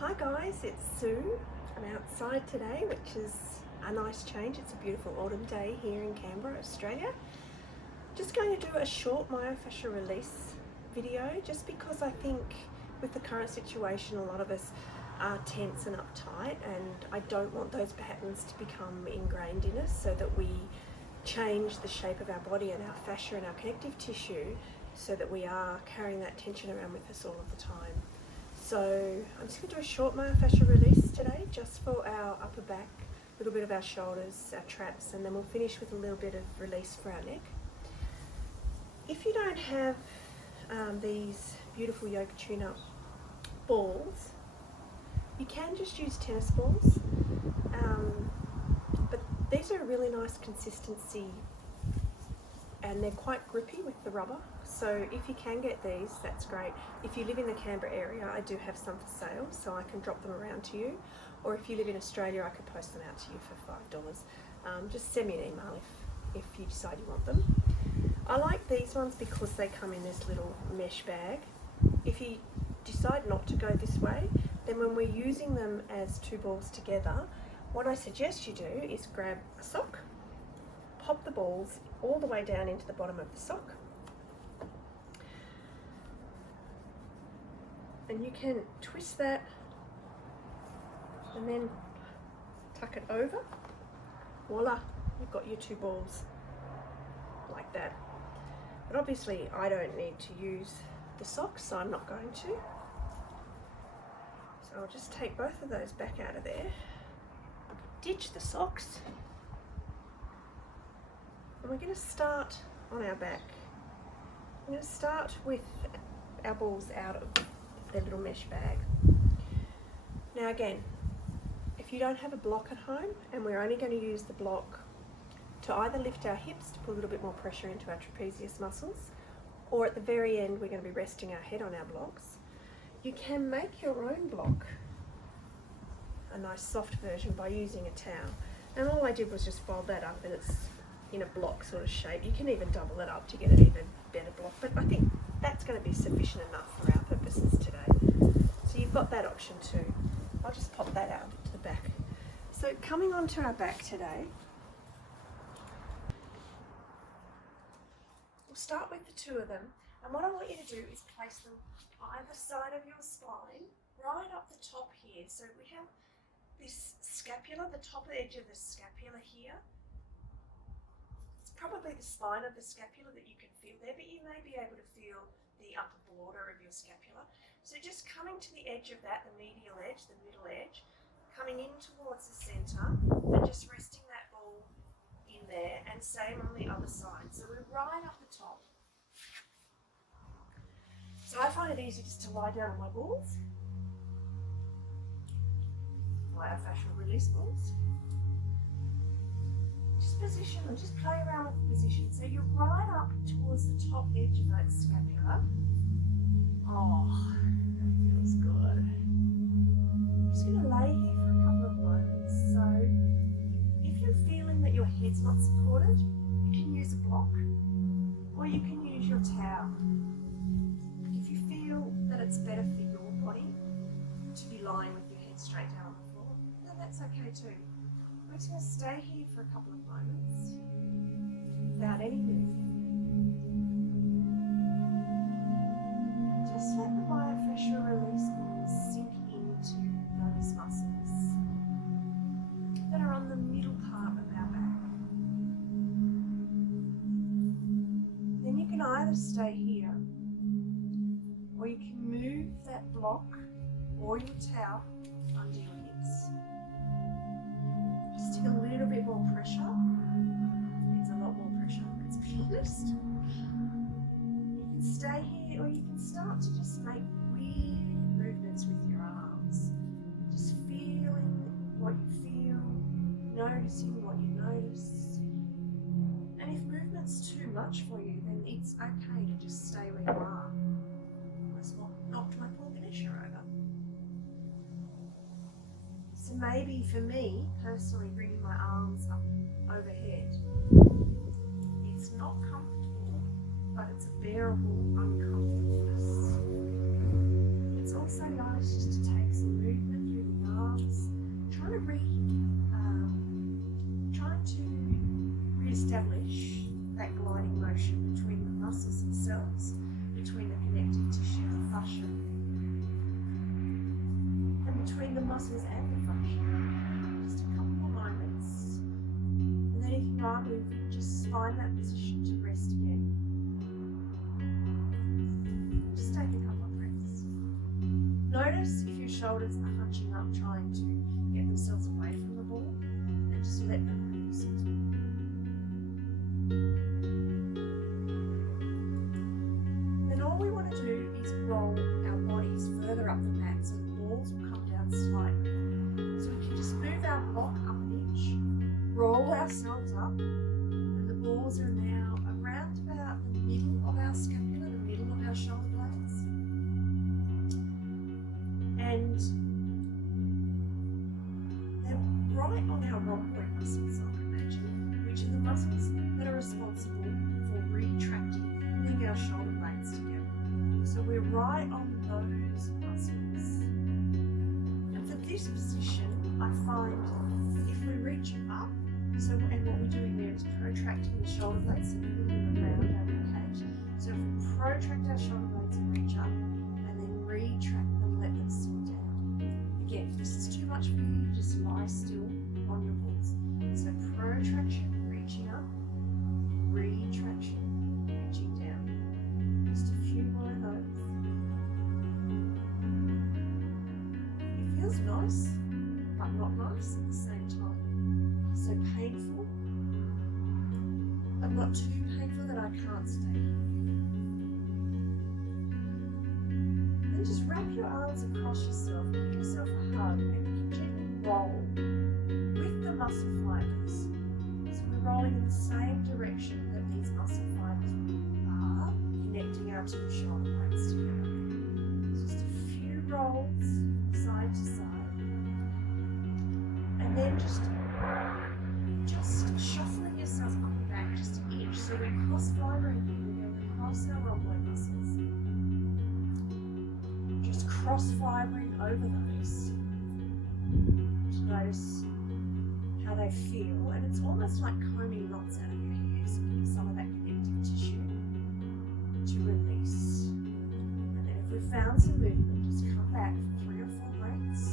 Hi guys, it's Sue. I'm outside today, which is a nice change. It's a beautiful autumn day here in Canberra, Australia. Just going to do a short myofascial release video just because I think with the current situation a lot of us are tense and uptight, and I don't want those patterns to become ingrained in us, so that we change the shape of our body and our fascia and our connective tissue so that we are carrying that tension around with us all of the time. So I'm just going to do a short myofascial release today, just for our upper back, a little bit of our shoulders, our traps, and then we'll finish with a little bit of release for our neck. If you don't have these beautiful yoga tune-up balls, you can just use tennis balls, but these are a really nice consistency and they're quite grippy with the rubber. So if you can get these, that's great. If you live in the Canberra area, I do have some for sale, so I can drop them around to you. Or if you live in Australia, I could post them out to you for $5. Just send me an email if you decide you want them. I like these ones because they come in this little mesh bag. If you decide not to go this way, then when we're using them as two balls together, what I suggest you do is grab a sock, pop the balls all the way down into the bottom of the sock, and you can twist that and then tuck it over. Voila, you've got your two balls like that. But obviously I don't need to use the socks, so I'm not going to. So I'll just take both of those back out of there, ditch the socks, and we're going to start on our back. I'm going to start with our balls out of their little mesh bag. Now again, if you don't have a block at home, and we're only going to use the block to either lift our hips to put a little bit more pressure into our trapezius muscles, or at the very end we're going to be resting our head on our blocks, you can make your own block, a nice soft version, by using a towel. And all I did was just fold that up and it's in a block sort of shape. You can even double it up to get an even better block, but I think that's going to be sufficient enough for our purposes today. So you've got that option too. I'll just pop that out to the back. So coming onto our back today, we'll start with the two of them, and what I want you to do is place them either side of your spine, right up the top here. So we have this scapula, the top edge of the scapula here. It's probably the spine of the scapula that you can feel there, but you may be able to feel the upper border of your scapula. So just coming to the edge of that, the medial edge, the middle edge, coming in towards the center, and just resting that ball in there, and same on the other side. So we're right up the top. So I find it easy just to lie down on my balls, myofascial release balls. Just position and just play around with the position. So you're right up towards the top edge of that scapula. Oh, that feels good. I'm just going to lay here for a couple of moments. So if you're feeling that your head's not supported, you can use a block, or you can use your towel. If you feel that it's better for your body to be lying with your head straight down on the floor, then that's okay too. We're just going to stay here for a couple of moments without any movement. Just let the myofascial release balls sink into those muscles that are on the middle part of our back. Then you can either stay here, or you can move that block or your towel under your hips. Just take a little bit more pressure. It's a lot more pressure, let's be honest. You can stay here, or you can start to just make weird movements with your arms. Just feeling what you feel, noticing what you notice. And if movement's too much for you, then it's okay to just stay where you are. Almost knocked my poor Ganesha over. So maybe for me, personally, bringing my arms up overhead, it's not comfortable, but it's a bearable uncomfortableness. It's also also nice just to take some movement through the arms, trying to re-establish that gliding motion between the muscles themselves, between the connective tissue, the fascia, and between the muscles and the fascia. Just a couple more moments. And then if you are moving, just find that position to rest again. Just take a couple of breaths. Notice if your shoulders are hunching up, trying to get themselves away from the ball, and just let them release it. Then all we want to do is roll our bodies further up the back so the balls will come down slightly. So we can just move our block up an inch, roll ourselves up, and the balls are now around about the middle of our scapula, the middle of our shoulder blades. And they're right on our rhomboid muscles, I would imagine, which are the muscles that are responsible for retracting, pulling our shoulder blades together. So we're right on those muscles. And for this position, I find if we reach up, and what we're doing there is protracting the shoulder blades, so we're moving them around over the cage. So if we protract our shoulder blades and reach up, and then retract them, let them sit down. Again, if this is too much for you, just lie still on your balls. So protraction, reaching up, retraction, reaching down. Just a few more of those. It feels nice, but not nice at the same time. So painful, but not too painful that I can't stay here. Then just wrap your arms across yourself, give yourself a hug, and you can gently roll with the muscle fibers. So we're rolling in the same direction that these muscle fibers are, connecting our two shoulder blades together. Just a few rolls side to side. And then just shuffling yourself up and back just an inch. So we're cross-fibering here, we're going across our rhomboid muscles. Just cross-fibering over those. Just notice how they feel, and it's almost like combing knots out of your hair, so give some of that connective tissue to release. And then if we've found some movement, just come back for 3 or 4 breaths.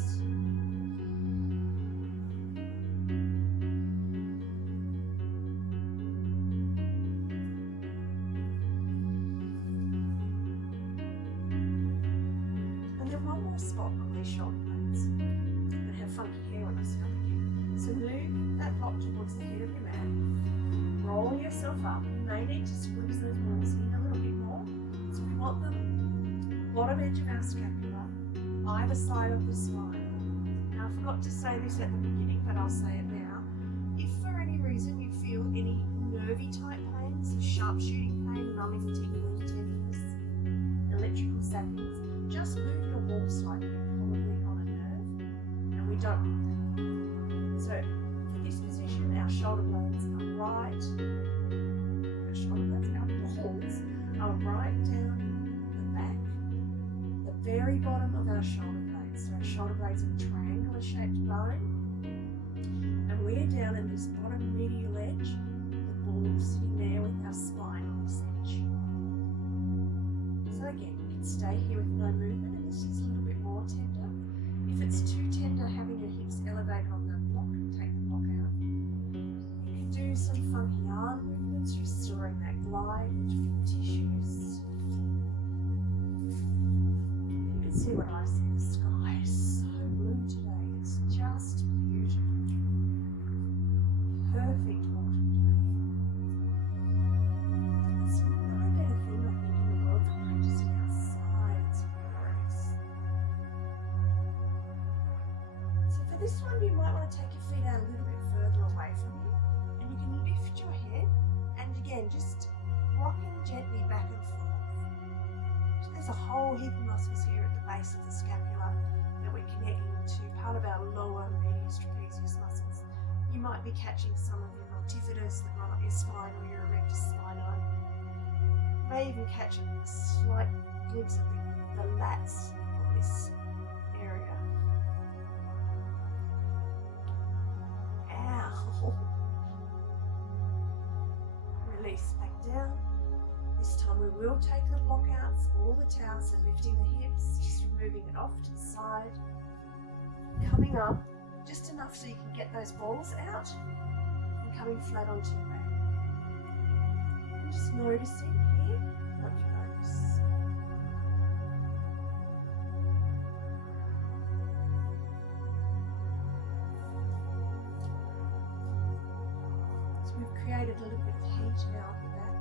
One more spot on these shoulder blades. I'm going to have funky hair when I start again. So move that block towards the head of your mat. Roll yourself up. You may need to squeeze those balls in a little bit more. So we want them bottom edge of our scapula, either side of the spine. Now I forgot to say this at the beginning, but I'll say it now. If for any reason you feel any nervy type pains, sharp shooting pain, numbing, tingling, tenderness, electrical zappings, just move your wall slightly, probably on a nerve, and we don't want that. So for this position, our shoulder blades are right, our balls are right down the back, the very bottom of our shoulder blades. So our shoulder blades are a triangular shaped bone, and we're down in this bottom medial edge, the ball sitting there with our spine on this edge. So again, stay here with no movement, and this is a little bit more tender. If it's too tender, having your hips elevated on the block, take the block out. You can do some funky arm movements, restoring that glide between the tissues. You can see what I see. The sky is so blue today. It's just beautiful. Perfect autumn day. It's no better thing, I think, in the world than practicing outside. It's glorious. So for this one, you might want to take your feet out a little bit further away from you, and you can lift your head, and again, just rocking gently back and forth. So there's a whole heap of muscles here at the base of the scapula that we're connecting to part of our lower medius trapezius muscles. You might be catching some of your multifidus that run up your spine, or your erectus spinae. You may even catch a slight glimpse of the lats, or this area. Ow. Release back down. This time we will take the block out, all the towels, so lifting the hips, just removing it off to the side. Coming up, just enough so you can get those balls out, and coming flat onto your back. And just noticing here what you notice. So we've created a little bit of heat now up the back,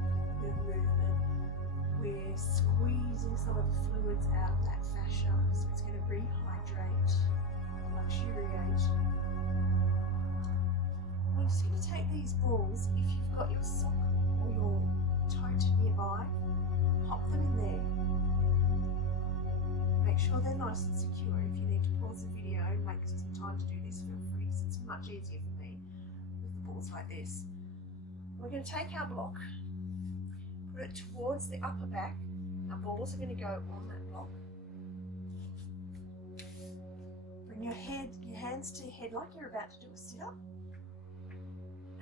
a bit of movement. We're squeezing some of the fluids out of that fascia, so it's going to rehydrate, luxuriate. I'm just going to take these balls, if you've got your sock or your tote nearby, pop them in there. Make sure they're nice and secure. If you need to pause the video and make some time to do this, feel free, because it's much easier for me with the balls like this. We're going to take our block, put it towards the upper back. Our balls are going to go on that block. Bring your hands to your head like you're about to do a sit-up.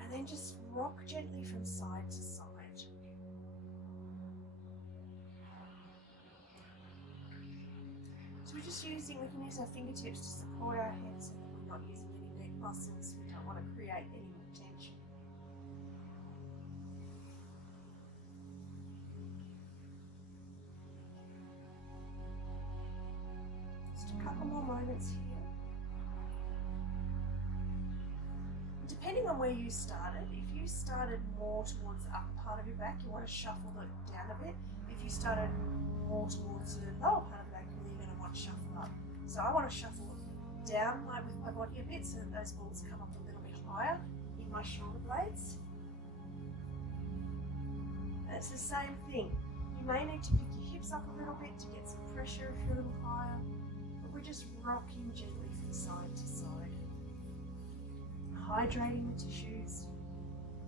And then just rock gently from side to side. So we're just we can use our fingertips to support our head so that we're not using any neck muscles. We don't want to create any more tension. Just a couple more moments here. Depending on where you started, if you started more towards the upper part of your back, you want to shuffle it down a bit. If you started more towards the lower part of the back, then you're going to want to shuffle up. So I want to shuffle down with my body a bit so that those balls come up a little bit higher in my shoulder blades. And it's the same thing. You may need to pick your hips up a little bit to get some pressure if you're a little higher, but we're just rocking gently from side to side. Hydrating the tissues,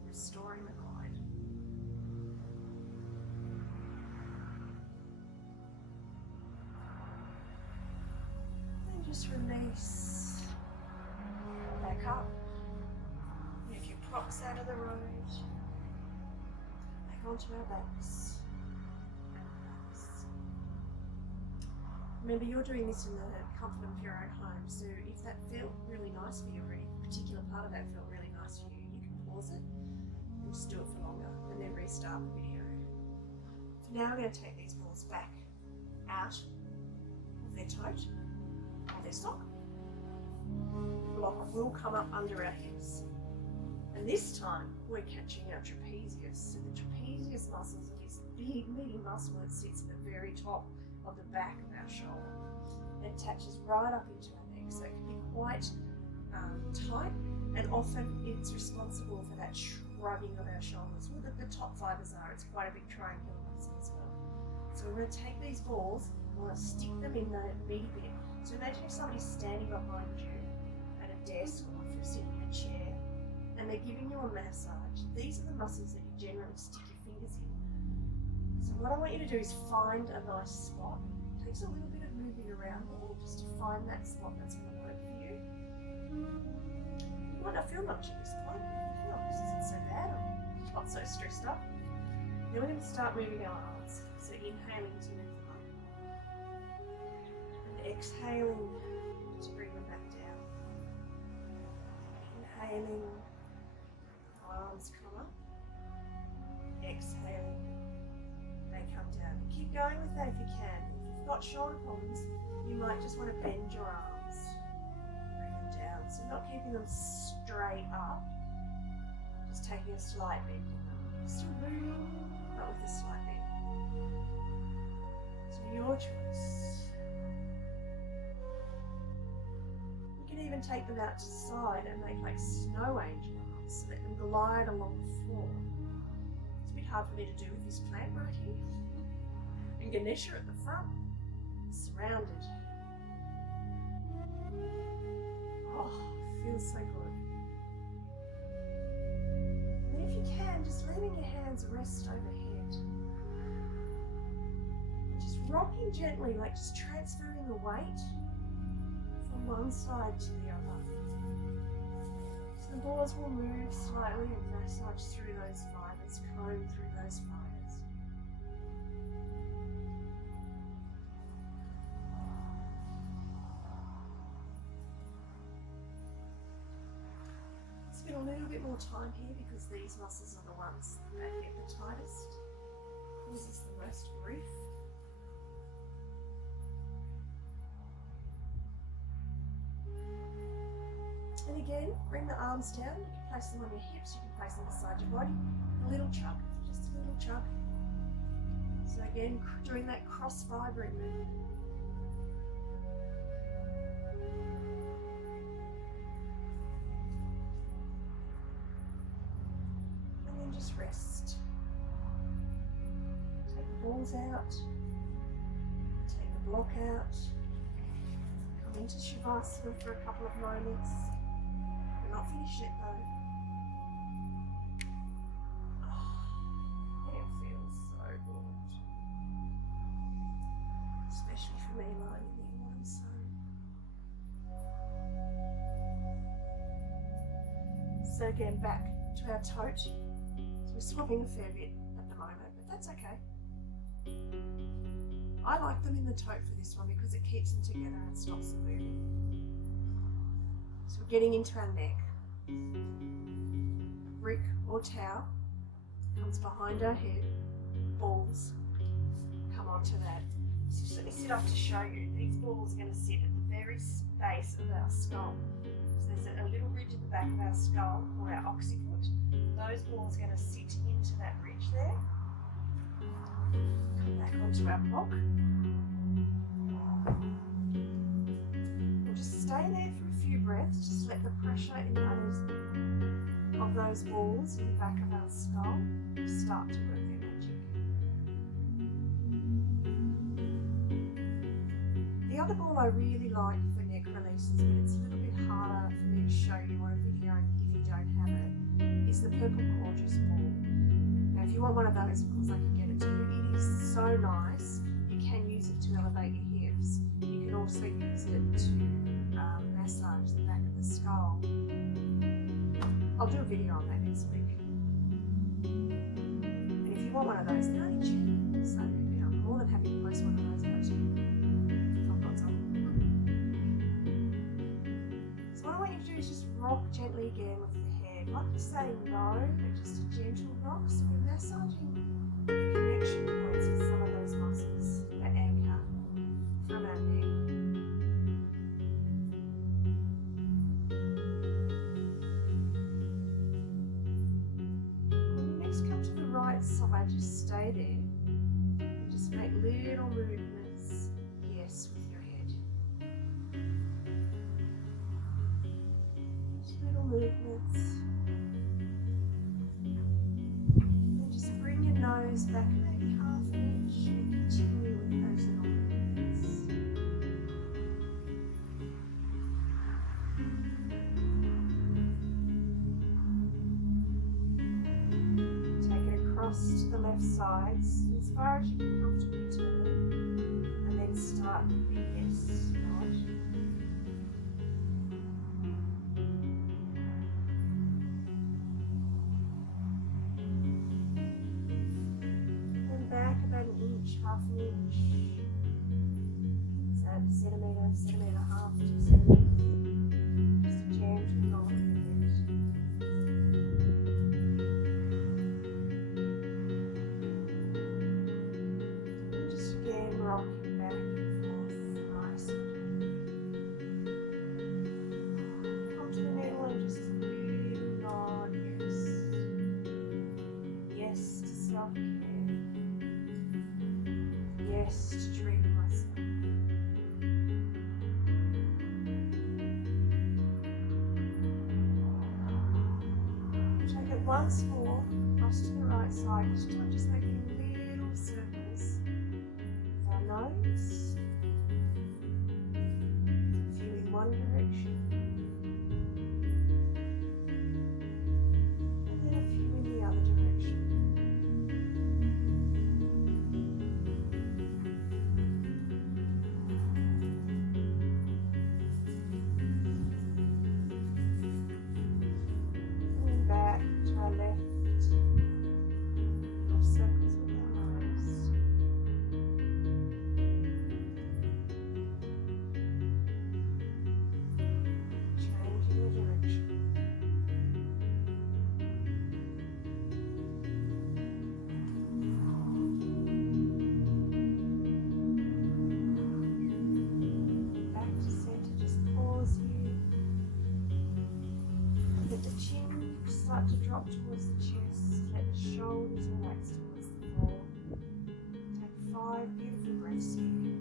restoring the glide. And just release. Back up. Move your props out of the road. Back onto our backs. Remember, you're doing this in the comfort of your own home, so if that felt really nice for you, or any particular part of that felt really nice for you, you can pause it and just do it for longer and then restart the video. So now we're going to take these balls back out of their tote or their sock. The block will come up under our hips. And this time we're catching our trapezius. So the trapezius muscle is this big meaty muscle that sits at the very top of the back of our shoulder. It attaches right up into our neck, so it can be quite tight, and often it's responsible for that shrugging of our shoulders. Well, the top fibers are, it's quite a big triangular muscle as well. So we're going to take these balls, we're going to stick them in the meaty bit. So imagine if somebody's standing behind you at a desk, or if you're sitting in a chair, and they're giving you a massage. These are the muscles that you generally stick your fingers in. So what I want you to do is find a nice spot. It takes a little bit of moving around there just to find that spot that's going to work for you. You might not feel much at this point, but you feel this isn't so bad. I'm not so stressed up. Then we're going to start moving our arms. So inhaling to move them up. And exhaling to bring them back down. Inhaling, arms come up. Exhaling, they come down. Keep going with that if you can. If you've got shoulder problems, you might just want to bend your arms. Bring them down. So not keeping them straight up, just taking a slight bend in them. Still moving, but with a slight bend. So your choice. You can even take them out to the side and make like snow angel arms, so let them glide along the floor. It's a bit hard for me to do with this plant right here. And Ganesha at the front, surrounded. Oh, feels so good. And then if you can, just letting your hands rest overhead. Just rocking gently, like just transferring the weight from one side to the other. So the balls will move slightly and massage through those fibers, comb through those fibers. Spend a little bit more time here because these muscles are the ones that get the tightest. Causes the most grief. And again, bring the arms down. You can place them on your hips, you can place them beside your body. A little chug, just a little chug. So again, doing that cross fibering movement. And then just rest. Take the balls out. Take the block out. Come into Shavasana for a couple of moments. We're not finished yet though. Oh, it feels so good. Especially for me lying in the warm sun. So again, back to our tote. So we're swapping a fair bit at the moment, but that's okay. I like them in the tote for this one because it keeps them together and stops them moving. So we're getting into our neck. A brick or towel comes behind our head. Balls come onto that. So let me sit up to show you. These balls are going to sit at the very base of our skull. So there's a little ridge at the back of our skull called our occiput. Those balls are going to sit into that ridge there. Come back onto our block. We'll just stay there for a few breaths. Just let the pressure in those balls in the back of our skull start to work their magic. The other ball I really like for neck releases, but it's a little bit harder for me to show you on a video if you don't have it, is the purple gorgeous ball. Now if you want one of those, of course I can get it to you. It is so nice. You can use it to elevate your hips. You can also use it to massage the back of the skull. I'll do a video on that next week. And if you want one of those, they're only cheap. So I'm more than happy to post one of those out to you. I've got some. So what I want you to do is just rock gently again with the head. Like to say no, but just a gentle rock. So we're massaging the connection points with some of those muscles that anchor from our neck. Side, just stay there and just make little movements, yes, with your head. Just little movements. And just bring your nose back maybe half an inch and continue with those little movements. To the left side, as far as you can comfortably turn, and then start with the yes nod. And back about an inch, half an inch. So a centimetre, centimetre and a half, 2 centimetres. Just a gentle nod. Rocking back and forth nicely. Come to the middle and just a little nod, yes. Yes to self-care. Yes to treating myself. Take it once more, cross to the right side, just making little circles. Nose, a few in one direction, and then a few in the other direction. start to drop towards the chest. Let the shoulders relax towards the floor. Take 5 beautiful breaths here.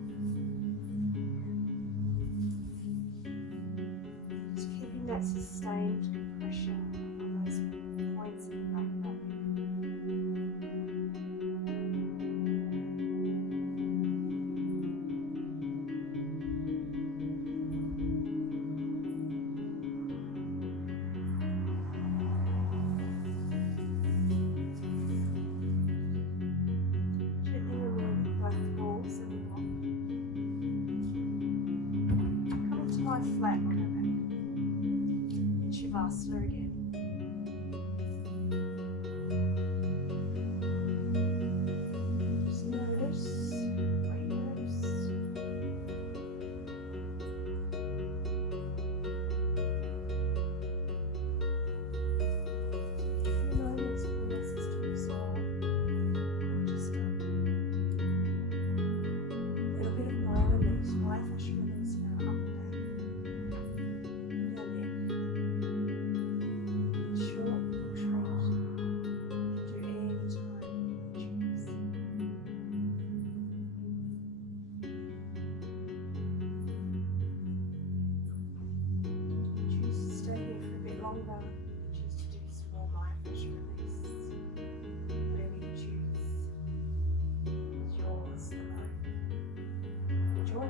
Just keeping that sustained compression on those points in the back of that neck. Lie flat on her back. Shavasana again. Just notice where you notice. Take a few moments for the muscles to absorb. Just a little bit of myofascial release in our upper back. Longer, you choose to do some more myofascial release. Whatever you choose is yours alone. Enjoy.